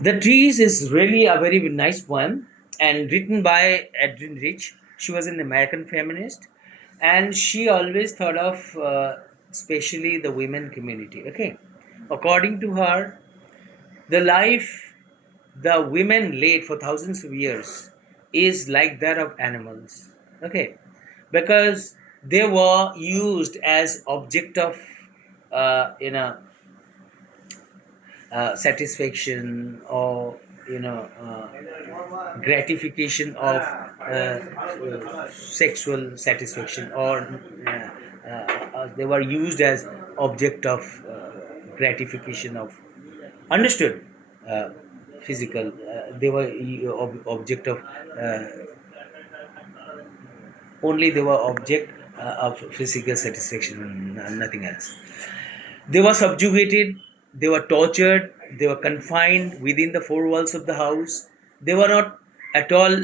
The Trees is really a very nice poem and written by Adrienne Rich. She was an American feminist and she always thought of especially the women community. Okay. According to her, the life the women led for thousands of years is like that of animals. Okay. Because they were used as object of uh, you know satisfaction or gratification of sexual satisfaction or they were used as object of gratification of understood uh, physical they were object of only they were object of physical satisfaction and nothing else. They were subjugated, they were tortured, they were confined within the four walls of the house. They were not at all,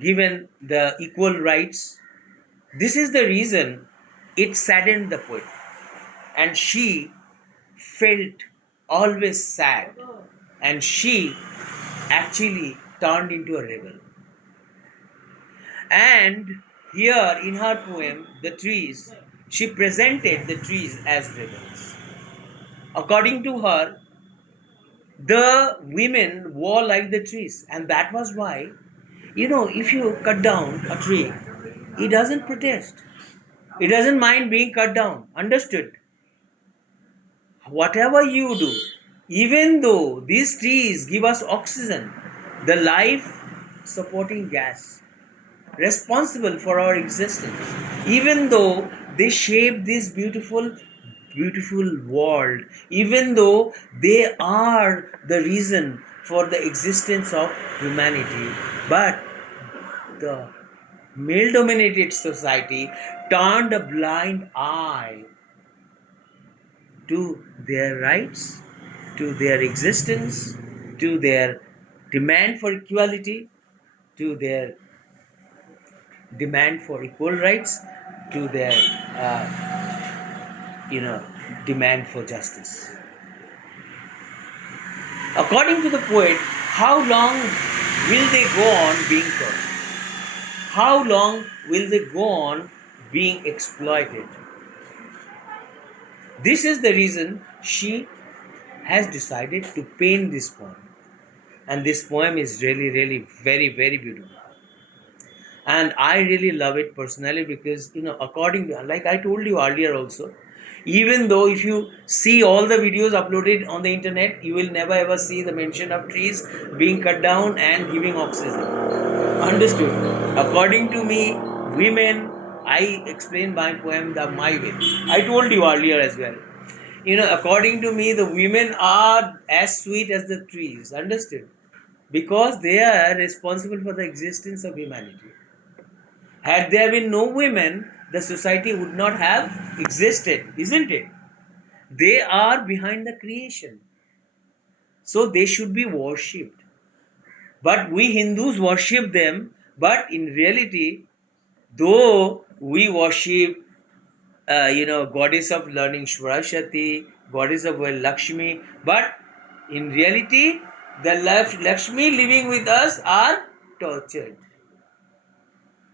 given the equal rights. This is the reason it saddened the poet. And she felt always sad. And she actually turned into a rebel. And here in her poem, The Trees, she presented the trees as rebels. According to her, the women were like the trees, and that was why, if you cut down a tree, it doesn't protest, it doesn't mind being cut down. Understood? Whatever you do, even though these trees give us oxygen, the life supporting gas responsible for our existence, even though they shape this beautiful world, even though they are the reason for the existence of humanity, but the male dominated society turned a blind eye to their rights, to their existence, to their demand for equality, to their demand for equal rights, to their you know demand for justice. According to the poet, how long will they go on being cursed? How long will they go on being exploited? This is the reason she has decided to paint this poem. And this poem is really, really very, very beautiful. And I really love it personally because, according to, like I told you earlier also, even though if you see all the videos uploaded on the internet, you will never ever see the mention of trees being cut down and giving oxygen. Understood? According to me, women, I explained my poem the my way. I told you earlier as well. According to me, the women are as sweet as the trees. Understood? Because they are responsible for the existence of humanity. Had there been no women, the society would not have existed, isn't it? They are behind the creation. So they should be worshipped. But we Hindus worship them, but in reality, though we worship, goddess of learning Shvarashati, goddess of well Lakshmi, but in reality, the Lakshmi living with us are tortured.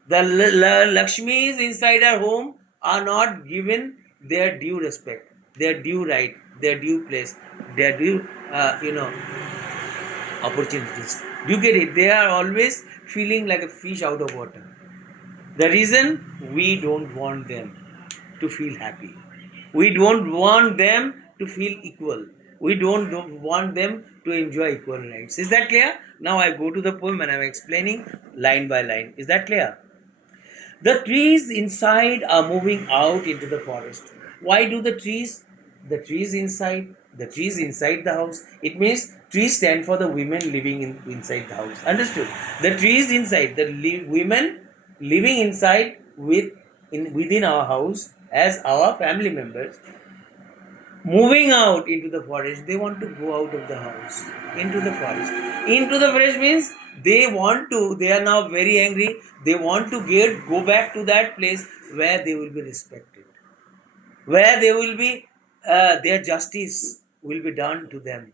The Lakshmis inside our home are not given their due respect, their due right, their due place, their due, opportunities. Do you get it? They are always feeling like a fish out of water. The reason we don't want them to feel happy. We don't want them to feel equal. We don't want them to enjoy equal rights. Is that clear? Now I go to the poem and I'm explaining line by line. Is that clear? The trees inside are moving out into the forest. Why do the trees inside, the trees inside the house? It means trees stand for the women living inside the house. Understood? The trees inside, the women living inside within our house as our family members, moving out into the forest. They want to go out of the house into the forest. Into the forest means they are now very angry. They want to go back to that place where they will be respected, where they will be their justice will be done to them,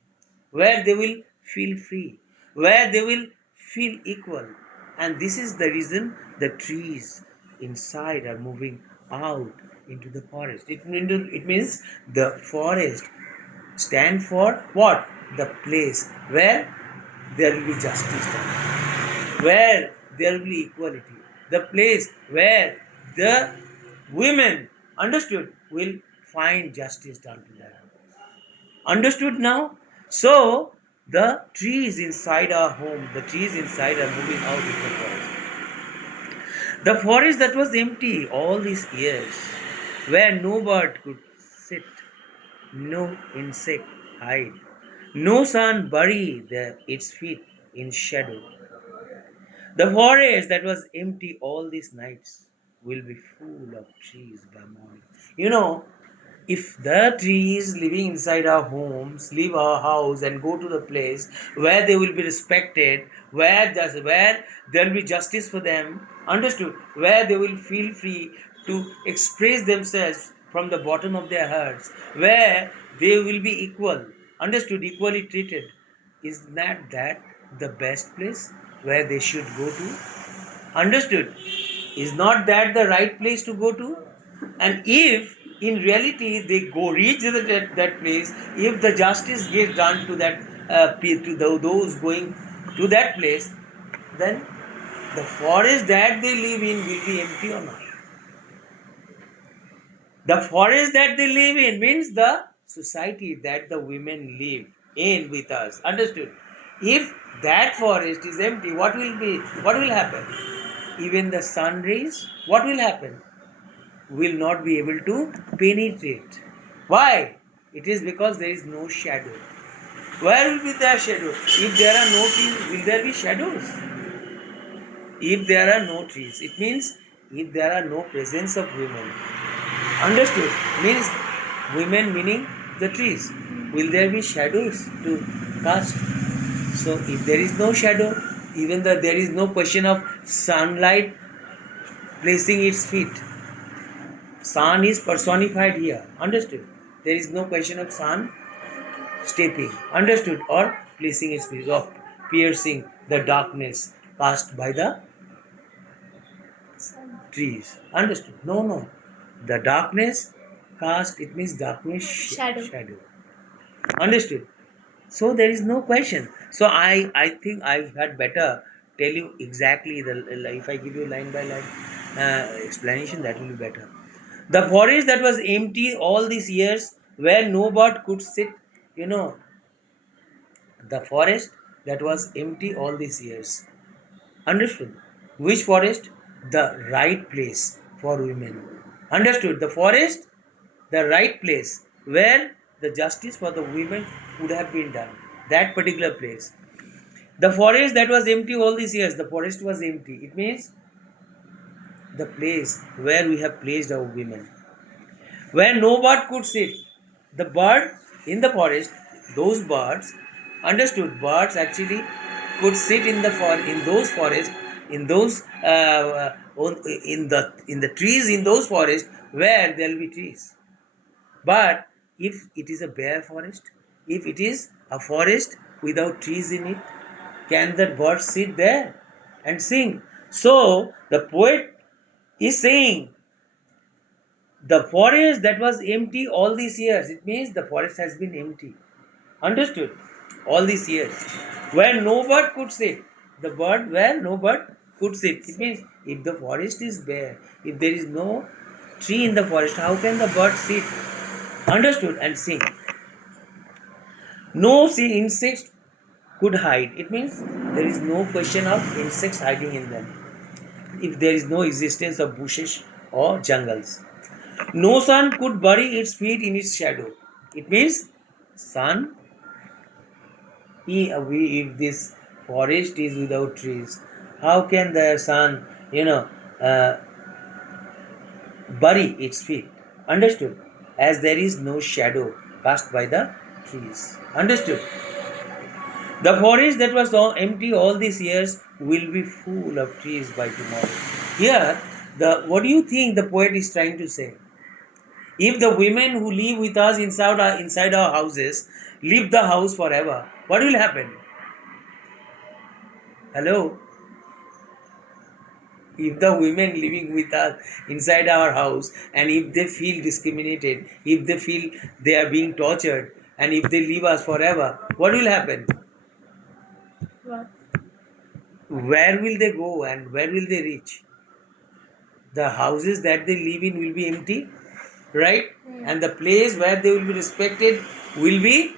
where they will feel free, where they will feel equal. And this is the reason the trees inside are moving out into the forest. It means the forest stand for what? The place where there will be justice done, where there will be equality, the place where the women, understood, will find justice done to them. Understood now? So, the trees inside our home, the trees inside are moving out into the forest. The forest that was empty all these years, where no bird could sit, no insect hide, no sun bury its feet in shadow. The forest that was empty all these nights will be full of trees by morning. You know, if the trees living inside our homes leave our house and go to the place where they will be respected, where there will be justice for them, understood, where they will feel free to express themselves from the bottom of their hearts, where they will be equal, understood, equally treated, is not that the best place where they should go to? Understood? Is not that the right place to go to? And if in reality they go reach that place, if the justice gets done to that those going to that place, then the forest that they live in will be empty or not? The forest that they live in means the society that the women live in with us. Understood? If that forest is empty, what will happen? Even the sun rays, what will happen? Will not be able to penetrate. Why? It is because there is no shadow. Where will be the shadow? If there are no trees, will there be shadows? If there are no trees, it means if there are no presence of women. Understood? Means women meaning the trees. Will there be shadows to cast? So if there is no shadow, even though there is no question of sunlight placing its feet. Sun is personified here. Understood? There is no question of sun stepping. Understood? Or placing its feet, or piercing the darkness cast by the trees. Understood? No, no. The darkness cast, it means darkness shadow. Understood? So there is no question. So I think I had better tell you exactly if I give you line by line explanation, that will be better. The forest that was empty all these years, where no bird could sit, you know, the forest that was empty all these years. Understood? Which forest? The right place for women. Understood? The forest, the right place where the justice for the women would have been done. That particular place. The forest that was empty all these years, the forest was empty. It means the place where we have placed our women. Where no bird could sit. The bird in the forest, those birds, understood, birds actually could sit in in those forests, in those in the trees in those forests where there will be trees. But if it is a bare forest, if it is a forest without trees in it, can that bird sit there and sing? So the poet is saying the forest that was empty all these years, it means the forest has been empty. Understood? All these years. Where no bird could sit. The bird where no bird could sit. It means if the forest is bare, if there is no tree in the forest, how can the bird sit? Understood? And sing. No insects could hide. It means there is no question of insects hiding in them. If there is no existence of bushes or jungles. No sun could bury its feet in its shadow. It means sun, if this forest is without trees, how can the sun, uh, bury its feet? Understood? As there is no shadow cast by the trees. Understood? The forest that was empty all these years will be full of trees by tomorrow. Here, what do you think the poet is trying to say? If the women who live with us inside our houses leave the house forever, what will happen? Hello? If the women living with us inside our house, and if they feel discriminated, if they feel they are being tortured, and if they leave us forever, what will happen? What? Where will they go and where will they reach? The houses that they live in will be empty, right? And the place where they will be respected will be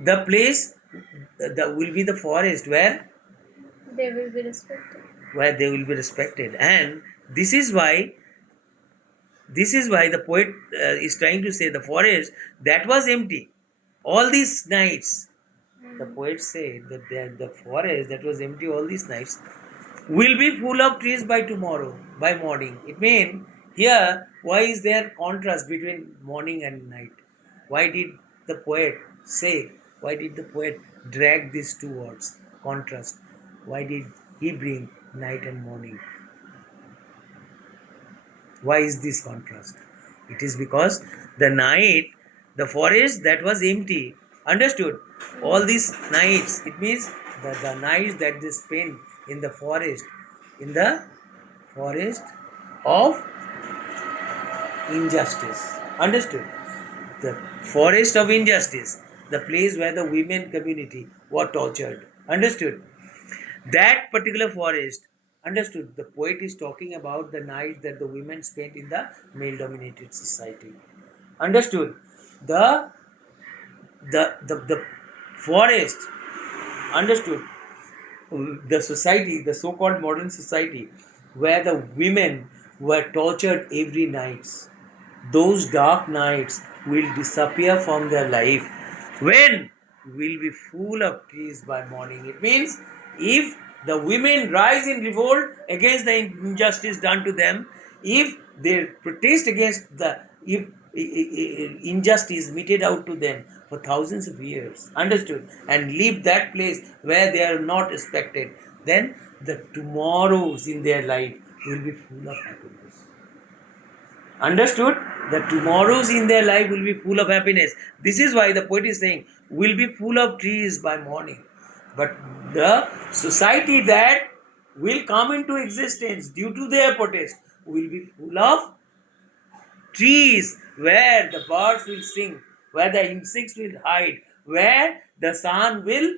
the place, that will be the forest They will be respected. where they will be respected. And this is why the poet is trying to say the forest that was empty all these nights. The poet said that the forest that was empty all these nights will be full of trees by tomorrow, by morning. It means here, why is there contrast between morning and night? Why did the poet say, why did the poet drag these two words, contrast? Why did he bring night and morning? Why is this contrast? It is because the night, the forest that was empty, understood? All these nights, it means the nights that they spend in the forest of injustice, understood? The forest of injustice, the place where the women community were tortured, understood? That particular forest, understood? The poet is talking about the night that the women spent in the male dominated society, understood? The the the, the forest, understood? The society, the so-called modern society, where the women were tortured every night, those dark nights will disappear from their life when will be full of trees by morning. It means if the women rise in revolt against the injustice done to them, if they protest against the if injustice meted out to them for thousands of years, understood, and leave that place where they are not respected, then the tomorrows in their life will be full of happiness. Understood? The tomorrows in their life will be full of happiness. This is why the poet is saying, will be full of trees by morning. But the society that will come into existence due to their protest will be full of trees where the birds will sing, where the insects will hide, where the sun will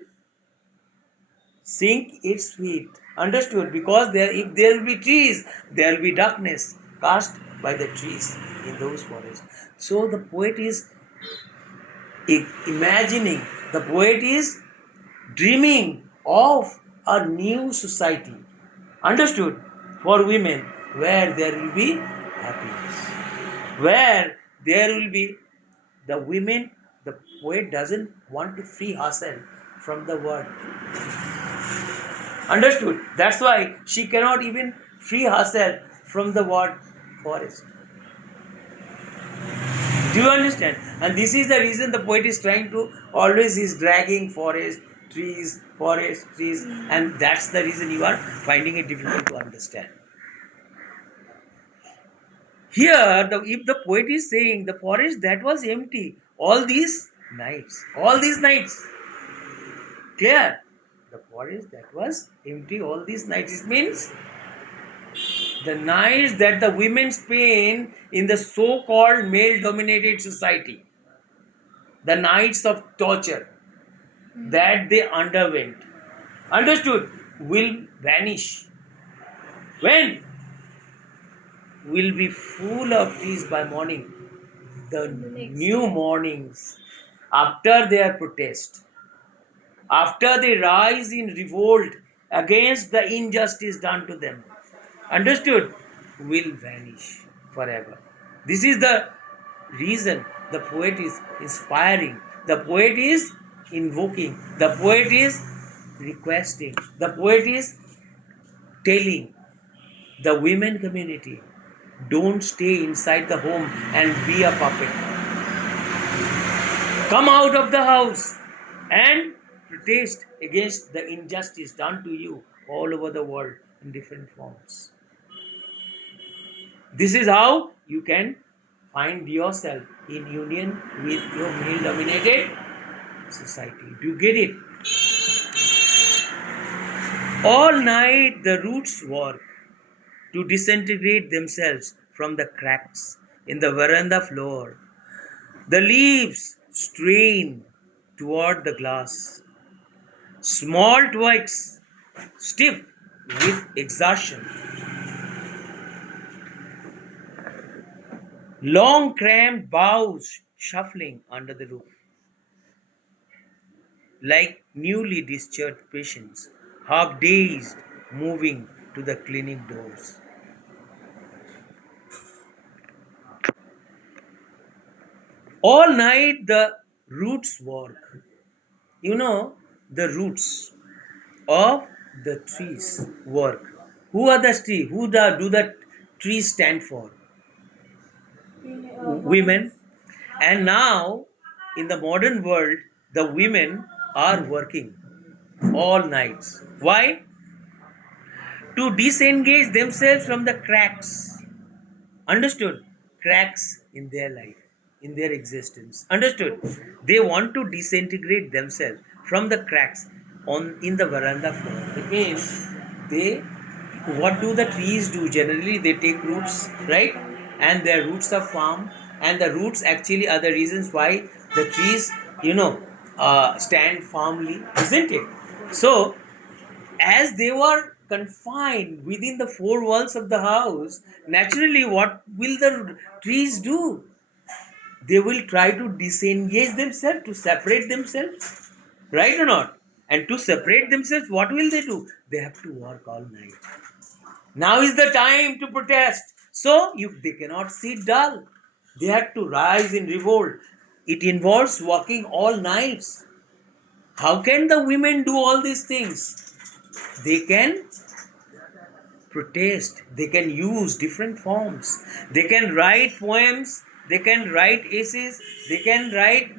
sink its feet. Understood? Because if there will be trees, there will be darkness cast by the trees in those forests. So the poet is imagining, the poet is dreaming of a new society. Understood? For women, where there will be happiness, where there will be the women. The poet doesn't want to free herself from the world. Understood? That's why she cannot even free herself from the word forest. Do you understand? And this is the reason the poet is trying to always is dragging forest, trees, and that's the reason you are finding it difficult to understand. Here, if the poet is saying the forest that was empty all these nights, clear? The forest that was empty all these nights, it means the nights that the women spend in the so-called male-dominated society, the nights of torture that they underwent, understood, will vanish. When? Will be full of trees by morning. The new mornings after their protest, after they rise in revolt against the injustice done to them, understood, will vanish forever. This is the reason the poet is inspiring, the poet is invoking, the poet is requesting, the poet is telling the women community, don't stay inside the home and be a puppet. Come out of the house and protest against the injustice done to you all over the world in different forms. This is how you can find yourself in union with your male dominated society. Do you get it? All night the roots work to disintegrate themselves from the cracks in the veranda floor. The leaves strain toward the glass. Small twigs, stiff with exertion. Long cramped boughs shuffling under the roof. Like newly discharged patients, half dazed, moving to the clinic doors. All night the roots work. You know, the roots of the trees work. Who are the trees? Do the trees stand for? Women. And now, in the modern world, the women are working all nights. Why? To disengage themselves from the cracks. Understood? Cracks in their life, in their existence. Understood? They want to disintegrate themselves from the cracks on in the veranda floor. It means they what do the trees do? Generally they take roots, right? And their roots are firm, and the roots actually are the reasons why the trees, stand firmly, isn't it? So as they were confined within the four walls of the house, naturally, what will the trees do? They will try to disengage themselves, to separate themselves, right or not? And to separate themselves, what will they do? They have to work all night. Now is the time to protest. So, if they cannot sit dull, they have to rise in revolt. It involves working all nights. How can the women do all these things? They can protest, they can use different forms, they can write poems, they can write essays, they can write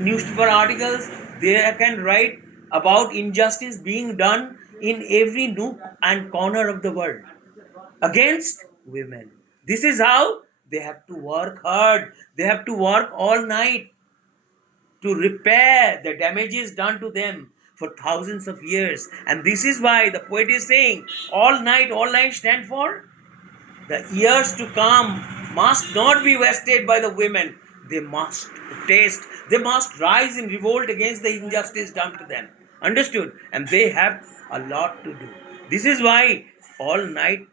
newspaper articles, they can write about injustice being done in every nook and corner of the world against women. This is how they have to work hard, they have to work all night to repair the damages done to them for thousands of years. And this is why the poet is saying, all night stand for the years to come must not be wasted by the women. They must protest, they must rise in revolt against the injustice done to them. Understood? And they have a lot to do. This is why all night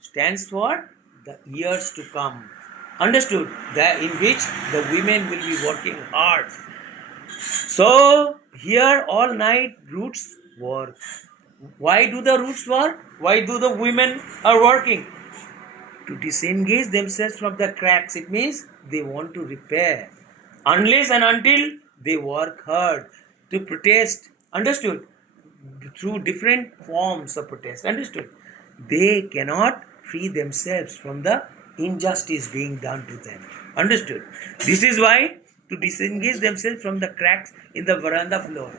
stands for the years to come. Understood? That in which the women will be working hard. So here all night roots work. Why do the roots work? Why do the women are working? To disengage themselves from the cracks. It means they want to repair. Unless and until they work hard to protest. Understood? Through different forms of protest. Understood? They cannot free themselves from the injustice being done to them. Understood? This is why to disengage themselves from the cracks in the veranda floor.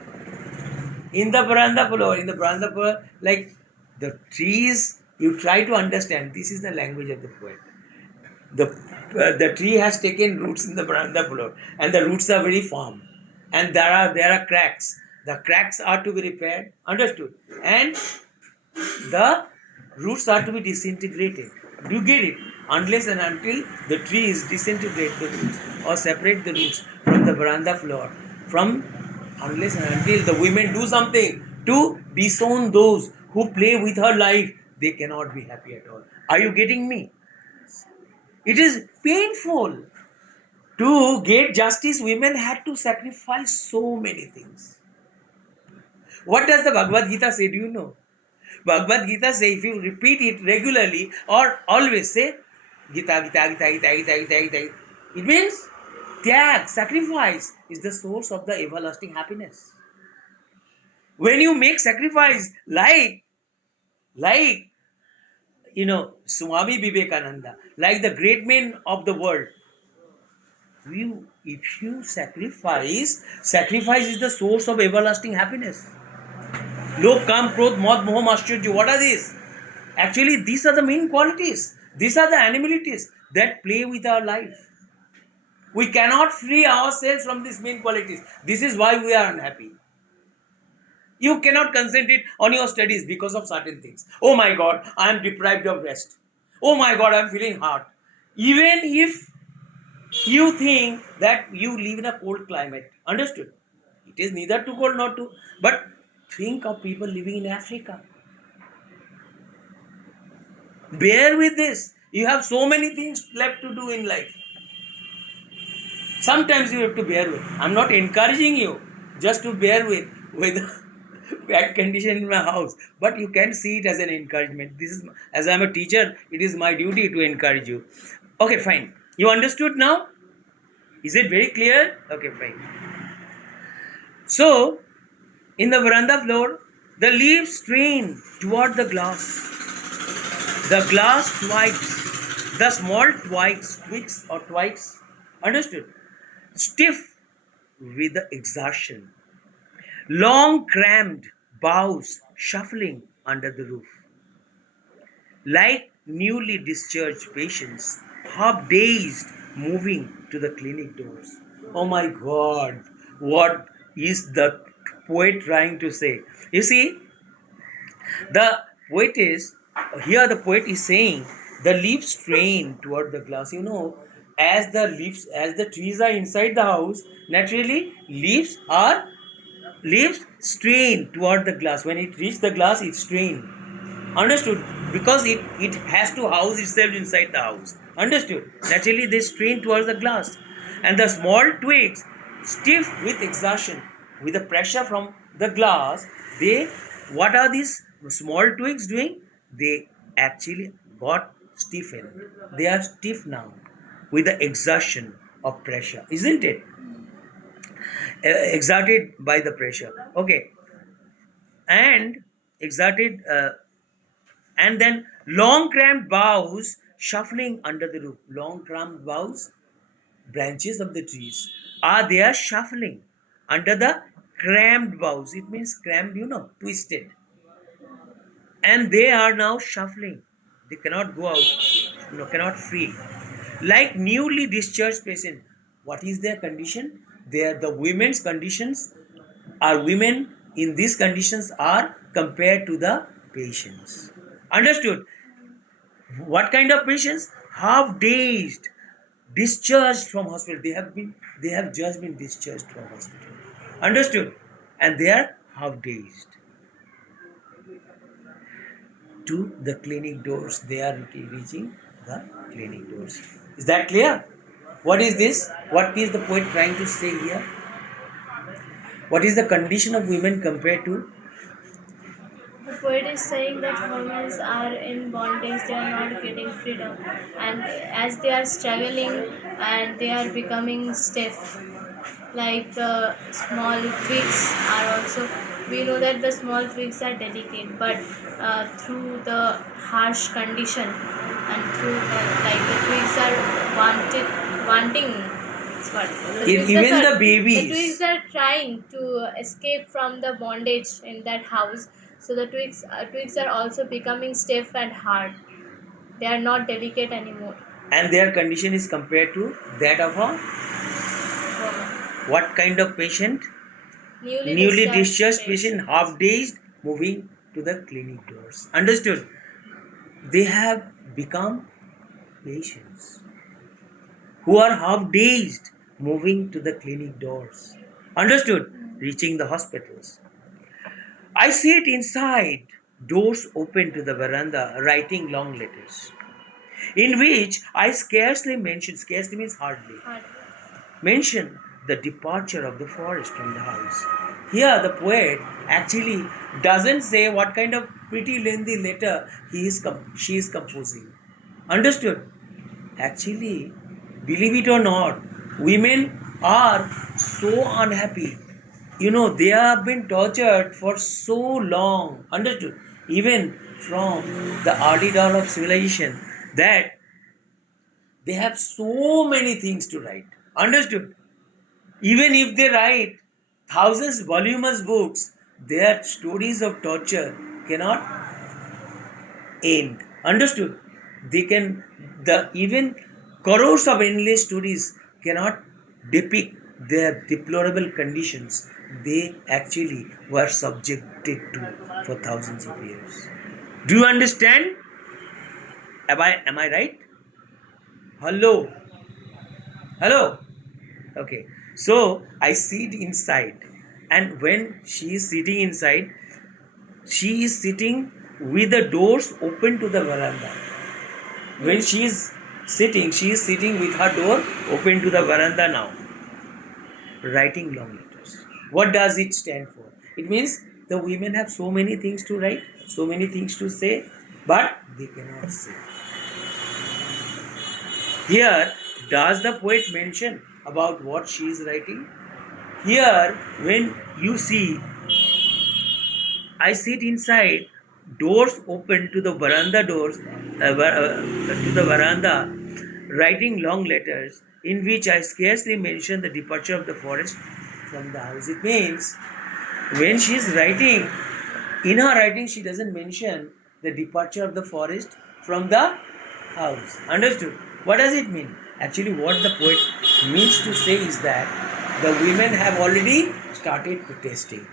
In the veranda floor, like the trees, you try to understand. This is the language of the poet. The tree has taken roots in the veranda floor, and the roots are very firm, and there are cracks. The cracks are to be repaired. Understood? And the roots are to be disintegrated. Do you get it? Unless and until the trees disintegrate the roots or separate the roots from the veranda floor, from unless and until the women do something to disown those who play with her life, they cannot be happy at all. Are you getting me? It is painful. To get justice, women had to sacrifice so many things. What does the Bhagavad Gita say? Do you know? Bhagavad Gita says, if you repeat it regularly or always say Gita, Gita, Gita, Gita, Gita, Gita, Gita, it means tyag, sacrifice is the source of the everlasting happiness. When you make sacrifice like Swami Vivekananda, like the great men of the world, if you sacrifice is the source of everlasting happiness. Lobh, Kam, Krodh, Moh, Maschurya. What are these? Actually, these are the main qualities. These are the animalities that play with our life. We cannot free ourselves from these mean qualities. This is why we are unhappy. You cannot concentrate on your studies because of certain things. Oh my God, I am deprived of rest. Oh my God, I am feeling hot. Even if you think that you live in a cold climate, understood? It is neither too cold nor too. But think of people living in Africa. Bear with this. You have so many things left to do in life. Sometimes you have to bear with. I'm not encouraging you just to bear with bad condition in my house, but you can see it as an encouragement. This is, as I'm a teacher, it is my duty to encourage you. Okay, fine. You understood now? Is it very clear? Okay, fine. So, in the veranda floor, the leaves strain toward the glass. The glass twigs, the small twigs or twigs, understood? Stiff with the exertion. Long cramped boughs shuffling under the roof. Like newly discharged patients, half dazed, moving to the clinic doors. Oh my God, what is the poet trying to say? You see, the poet is here. The poet is saying the leaves strain toward the glass. You know, as the trees are inside the house, naturally leaves strain toward the glass. When it reaches the glass, it strain. Understood? Because it has to house itself inside the house. Understood? Naturally, they strain towards the glass. And the small twigs, stiff with exertion, with the pressure from the glass, they, what are these small twigs doing? They actually got stiffened. They are stiff now with the exertion of pressure, isn't it? Exerted by the pressure. Okay. And exerted. And then long cramped boughs shuffling under the roof. Long cramped boughs, branches of the trees, are there shuffling under the cramped boughs. It means cramped, twisted. And they are now shuffling. They cannot go out, cannot free. Like newly discharged patient. What is their condition? The women's conditions are women in these conditions are compared to the patients. Understood? What kind of patients? Half dazed, discharged from hospital. They have just been discharged from hospital. Understood? And they are half dazed. To the clinic doors. They are reaching the clinic doors. Is that clear? What is this? What is the poet trying to say here? What is the condition of women compared to? The poet is saying that women are in bondage, they are not getting freedom, and as they are struggling and they are becoming stiff, like the small twigs are also. We know that the small twigs are delicate, but through the harsh condition and through like the twigs are wanting. It's what the Even the the babies. twigs are trying to escape from the bondage in that house. So the twigs are also becoming stiff and hard. They are not delicate anymore. And their condition is compared to that of a Woman. what kind of patient? Newly Newly discharged discharged patient, patient. half dazed, moving to the clinic doors. Understood? They have become patients who are half dazed, moving to the clinic doors. Understood? Reaching the hospitals. I sit inside, doors open to the veranda, writing long letters, in which I scarcely means hardly, Hard. mention the departure of the forest from the house. Here, the poet actually doesn't say what kind of pretty lengthy letter she is composing. Understood? Actually, believe it or not, women are so unhappy. They have been tortured for so long. Understood? Even from the early dawn of civilization, that they have so many things to write. Understood? Even if they write thousands voluminous books, their stories of torture cannot end. Understood? They can the even crores of endless stories cannot depict their deplorable conditions they actually were subjected to for thousands of years. Do you understand? Am I right? Hello? Hello? Okay. So I sit inside, and when she is sitting inside, she is sitting with the doors open to the veranda. When she is sitting with her door open to the veranda now, writing long letters. What does it stand for? It means the women have so many things to write, so many things to say, but they cannot say. Here, does the poet mention about what she is writing? Here, when you see, I sit inside, doors open to the veranda doors, to the veranda, writing long letters in which I scarcely mention the departure of the forest from the house. It means when she is writing, in her writing, she doesn't mention the departure of the forest from the house. Understood? What does it mean? Actually, what the poet means to say is that the women have already started protesting.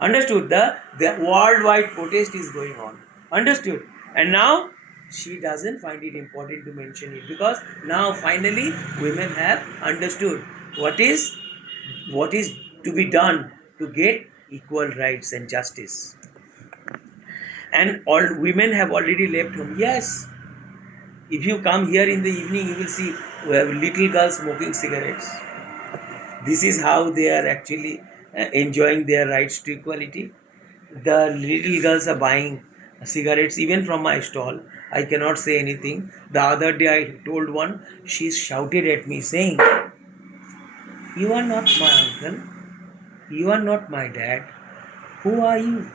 Understood? The worldwide protest is going on. Understood? And now she doesn't find it important to mention it because now finally women have understood what is to be done to get equal rights and justice. And all women have already left home. Yes, if you come here in the evening, you will see little girls smoking cigarettes. This is how they are actually enjoying their rights to equality. The little girls are buying cigarettes even from my stall. I cannot say anything. The other day I told one, she shouted at me saying, "You are not my uncle. You are not my dad. Who are you?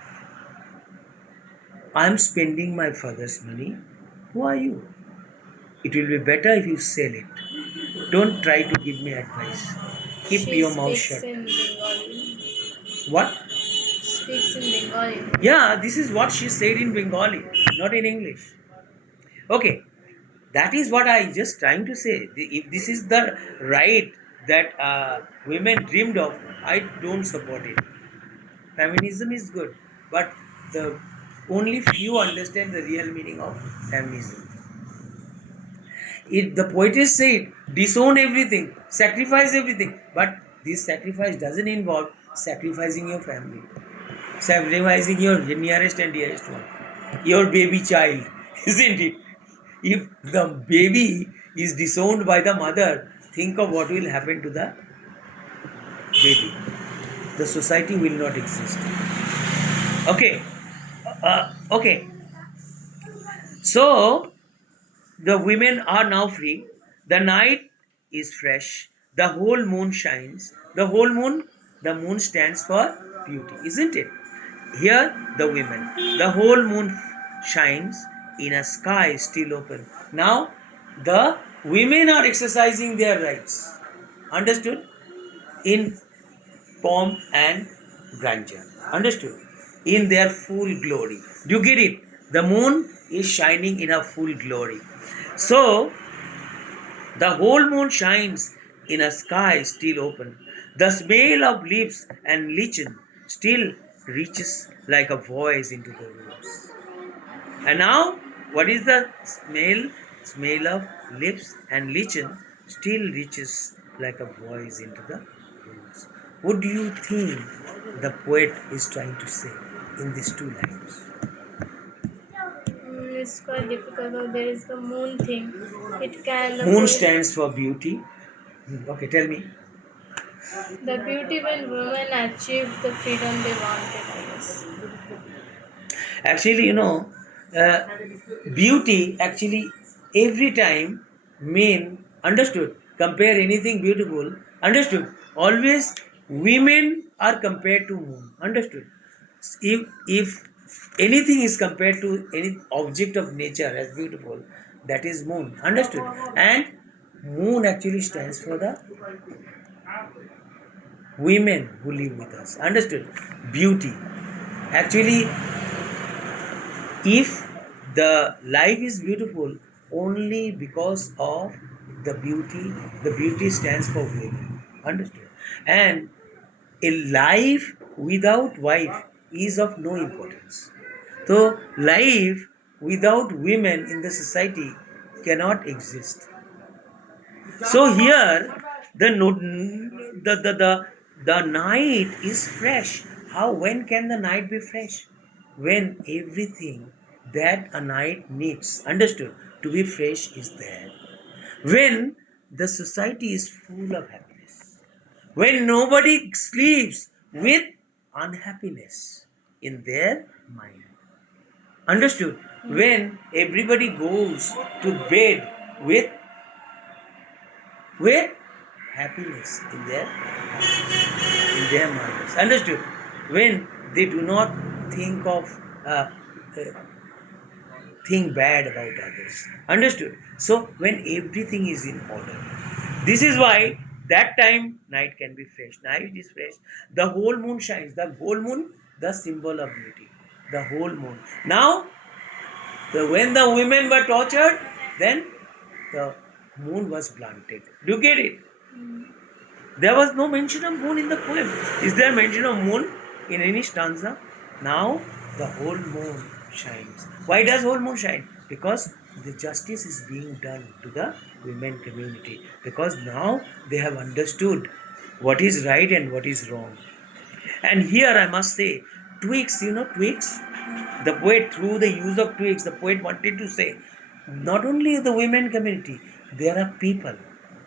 I am spending my father's money. Who are you? It will be better if you sell it. Don't try to give me advice. Keep She your mouth speaks shut." in Bengali. What? Speaks in Bengali. Yeah, this is what she said in Bengali, not in English. Okay, that is what I just trying to say. If this is the right that women dreamed of, I don't support it. Feminism is good, but the only few understand the real meaning of feminism. It, the poetess said, disown everything, sacrifice everything, but this sacrifice doesn't involve sacrificing your family, sacrificing your nearest and dearest one, your baby child, isn't it? If the baby is disowned by the mother, think of what will happen to the baby. The society will not exist. Okay, okay. So the women are now free. The night is fresh. The whole moon shines. The moon stands for beauty, isn't it? Here, the women. The whole moon shines in a sky still open. Now, the women are exercising their rights. Understood? In pomp and grandeur. Understood? In their full glory. Do you get it? The moon is shining in her full glory. So, the whole moon shines in a sky still open. The smell of leaves and lichen still reaches like a voice into the rooms. And now, what is the smell? Smell of lips and lichen still reaches like a voice into the rooms. What do you think the poet is trying to say in these two lines? It's quite difficult. There is the moon thing. It can Moon stands for beauty. Okay, tell me. the beauty when women achieve the freedom they wanted, I guess. Actually, uh, beauty actually every time men understood compare anything beautiful understood always women are compared to moon understood. If anything is compared to any object of nature as beautiful, that is moon understood. And moon actually stands for the women who live with us understood. Beauty actually, if the life is beautiful only because of the beauty, the beauty stands for women. Understood? And a life without wife is of no importance. So life without women in the society cannot exist. So here the night is fresh. How, when can the night be fresh? When everything that a night needs, understood, to be fresh is there. When the society is full of happiness. When nobody sleeps with unhappiness in their mind. Understood? When everybody goes to bed with happiness in their minds. Understood? When they do not think of think bad about others. Understood? So when everything is in order, this is why that time night can be fresh. Night is fresh. The whole moon shines. The whole moon, the symbol of beauty. The whole moon. Now, when the women were tortured, then the moon was blunted. Do you get it? There was no mention of moon in the poem. Is there mention of moon in any stanza? Now the whole moon shines. Why does whole moon shine? Because the justice is being done to the women community. Because now they have understood what is right and what is wrong. And here I must say, twigs, twigs. The poet, through the use of twigs, the poet wanted to say, not only the women community, there are people,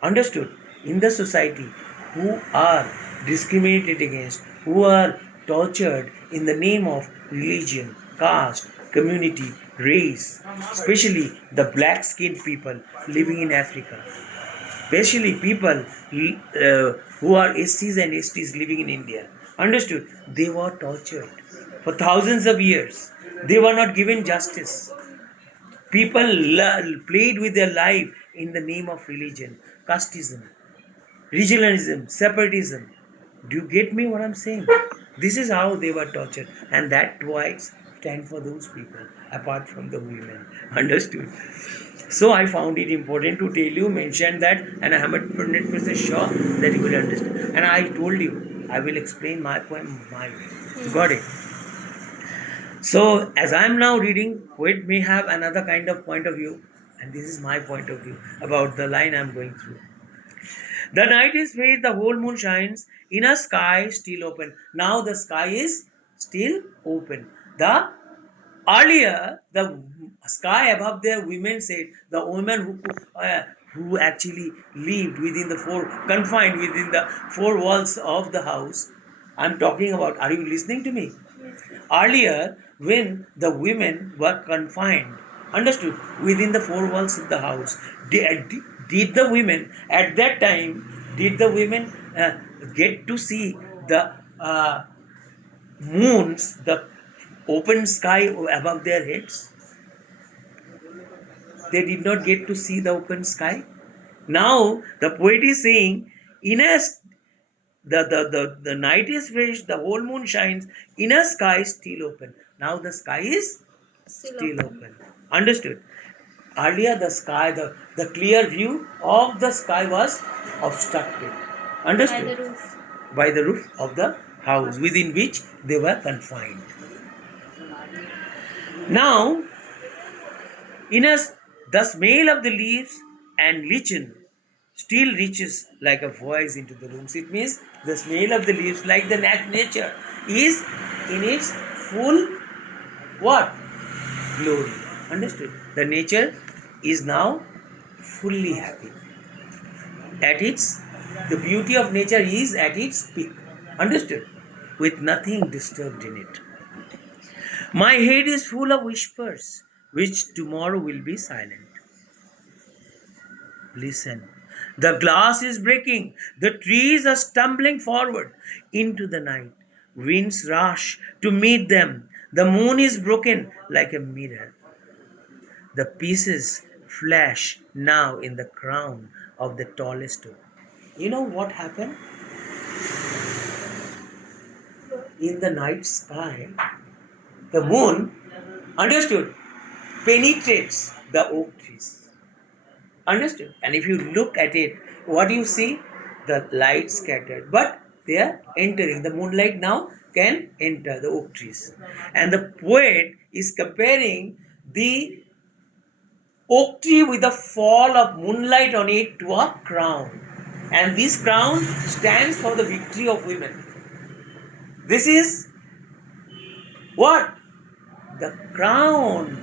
understood, in the society who are discriminated against, who are tortured in the name of religion, caste, community, race, especially the black skinned people living in Africa, especially people who are SCs and STs living in India. Understood? They were tortured for thousands of years. They were not given justice. People played with their life in the name of religion, casteism, regionalism, separatism. Do you get me what I'm saying? This is how they were tortured, and that twice stand for those people apart from the women. Understood? So I found it important to tell you, mention that, and I am 100% sure that you will understand. And I told you, I will explain my poem my way. Got it? So as I am now reading, poet may have another kind of point of view, and this is my point of view about the line I am going through. The night is fade, the whole moon shines in a sky still open. Now the sky is still open. The earlier, the sky above there, women said, the women who actually lived within the confined within the four walls of the house. I'm talking about, are you listening to me? Earlier, when the women were confined, understood, within the four walls of the house, did the women at that time, did the women get to see the moons, the open sky above their heads? They did not get to see the open sky. Now the poet is saying, in a the night is fresh, the whole moon shines, in a sky still open. Now the sky is still open. Understood? Earlier the sky, the clear view of the sky was obstructed. Understood? By the roof. By the roof of the house within which they were confined. Now, in us, the smell of the leaves and lichen still reaches like a voice into the rooms. It means the smell of the leaves, like the nature, is in its full what? Glory. Understood? The nature is now fully happy. The beauty of nature is at its peak. Understood? With nothing disturbed in it. My head is full of whispers, which tomorrow will be silent. Listen. The glass is breaking. The trees are stumbling forward into the night. Winds rush to meet them. The moon is broken like a mirror. The pieces flash now in the crown of the tallest oak. You know what happened? In the night sky, the moon, understood, penetrates the oak trees. Understood? And if you look at it, what do you see? The light scattered, but they are entering. The moonlight now can enter the oak trees. And the poet is comparing the oak tree with the fall of moonlight on it to a crown. And this crown stands for the victory of women. This is what? The crown.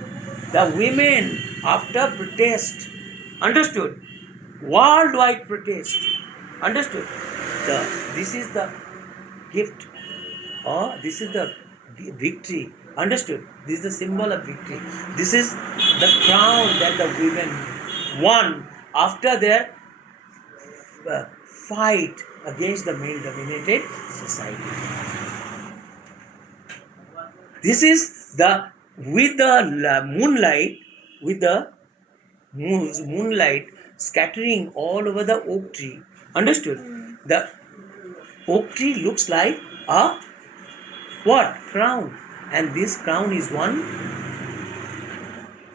The women after protest. Understood? Worldwide protest. Understood? This is the gift, or this is the victory. Understood? This is the symbol of victory. This is the crown that the women won after their fight against the male dominated society. This is the with the moonlight, with the moonlight scattering all over the oak tree. Understood? The oak tree looks like a what? Crown. And this crown is won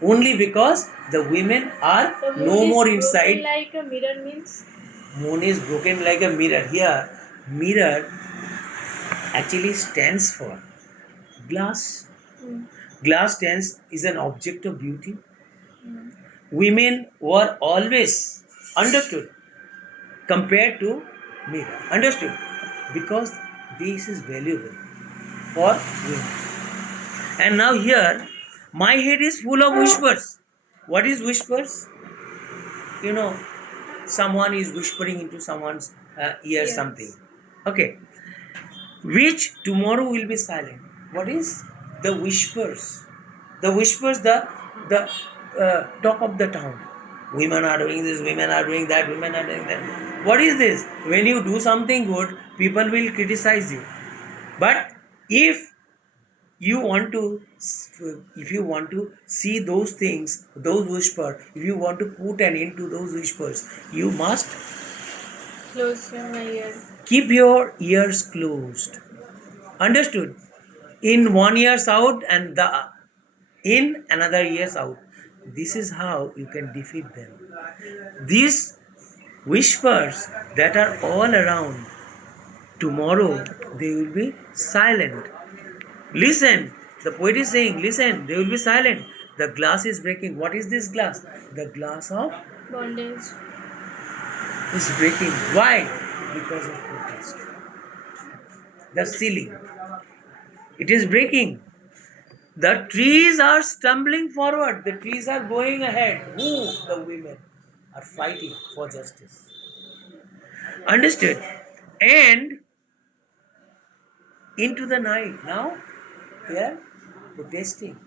only because the women are The moon no is more broken inside. like a mirror means. Moon is broken like a mirror. Here, mirror actually stands for glass. Mm. Glass stands is an object of beauty. Mm. Women were always understood compared to mirror. Understood? Because this is valuable for women. And now here, my head is full of whispers. What is whispers? You know, someone is whispering into someone's ear Yes. something. Okay. Which tomorrow will be silent. What is the whispers? The whispers, the talk of the town. Women are doing this, women are doing that, women are doing that. What is this? When you do something good, people will criticize you. But if you want to if you want to see those things, those whispers, if you want to put an end to those whispers, you must Close your ear. keep your ears closed. Understood? In 1 year's out and the in another year's out. This is how you can defeat them. These whispers that are all around, tomorrow they will be silent. Listen, the poet is saying, listen, they will be silent. The glass is breaking. What is this glass? The glass of Bondage. is breaking. Why? Because of protest. The ceiling. It is breaking. The trees are stumbling forward. The trees are going ahead. Who? The women are fighting for justice. Understood? And into the night. Now they are protesting.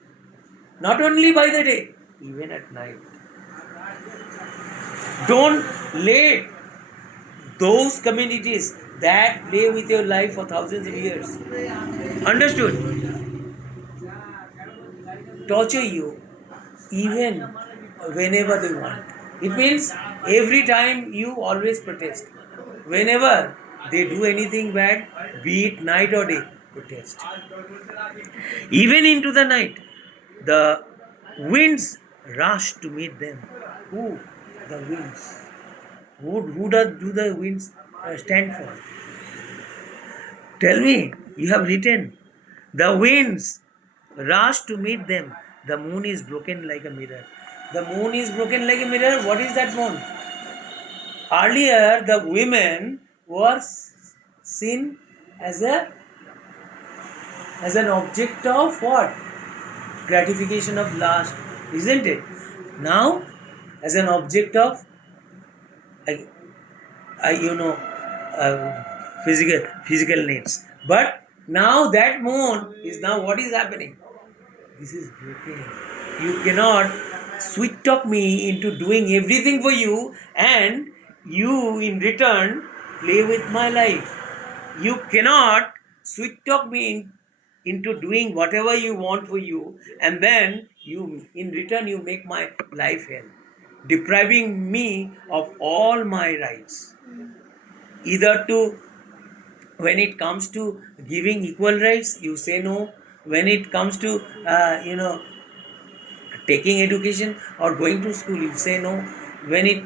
Not only by the day, even at night. Don't let those communities that play with your life for thousands of years. Understood? Torture you even whenever they want. It means every time you always protest. Whenever they do anything bad, be it night or day, protest. Even into the night, the winds rush to meet them. Who? The winds. Who do the winds stand for? Tell me, you have written. The winds rush to meet them. The moon is broken like a mirror. The moon is broken like a mirror. What is that moon? Earlier, the women were seen as an object of what? Gratification of lust, isn't it? Now, as an object of, I, physical needs. But now that moon is now what is happening? This is broken. You cannot sweet talk me into doing everything for you, and you in return play with my life. You cannot sweet talk me into doing whatever you want for you, and then you in return you make my life hell, depriving me of all my rights. Either to when it comes to giving equal rights, you say no. When it comes to taking education or going to school, you say no. when it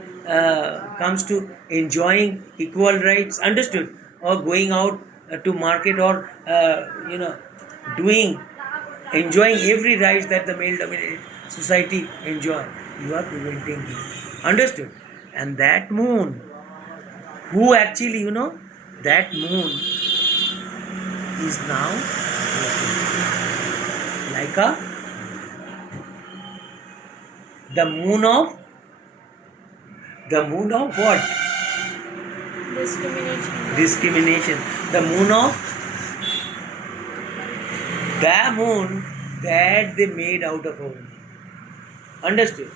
comes to enjoying equal rights, understood, or going out to market, or doing enjoying every rights that the male dominated society enjoy, you are preventing it, understood. And that moon, who actually, that moon is now like a the moon of what? Discrimination. Discrimination. The moon of the moon that they made out of a woman. Understood?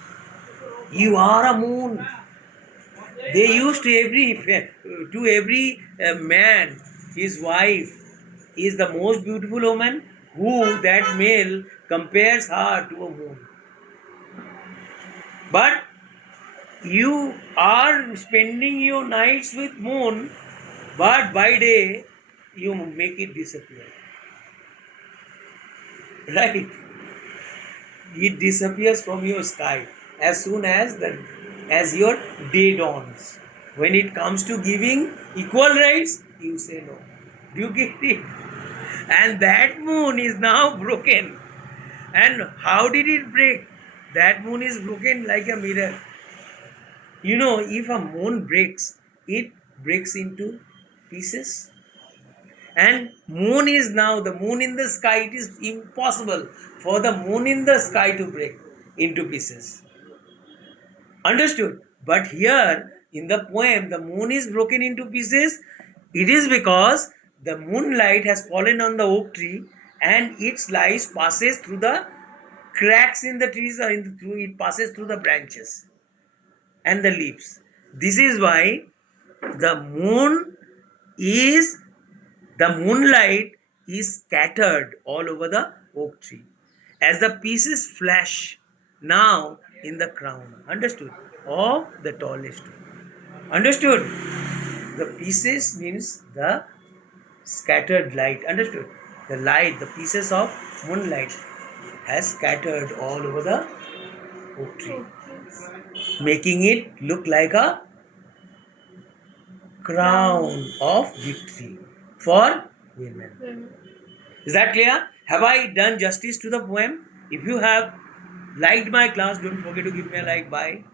You are a moon. They used to every man, his wife is the most beautiful woman, who that male compares her to a moon. But you are spending your nights with moon, but by day you make it disappear. Right? It disappears from your sky as soon as your day dawns. When it comes to giving equal rights, you say no. Do you get it? And that moon is now broken. And how did it break? That moon is broken like a mirror. If a moon breaks, it breaks into pieces. And moon is now the moon in the sky. It is impossible for the moon in the sky to break into pieces. Understood? But here in the poem, the moon is broken into pieces. It is because the moonlight has fallen on the oak tree, and its light passes through the cracks in the trees, or it passes through the branches and the leaves. This is why the moon is the moonlight is scattered all over the oak tree as the pieces flash now in the crown, understood, of the tallest one. Understood? The pieces means the scattered light, understood? The light, the pieces of moonlight has scattered all over the oak tree, making it look like a crown of victory for women. Is that clear? Have I done justice to the poem? If you have liked my class, don't forget to give me a like. Bye.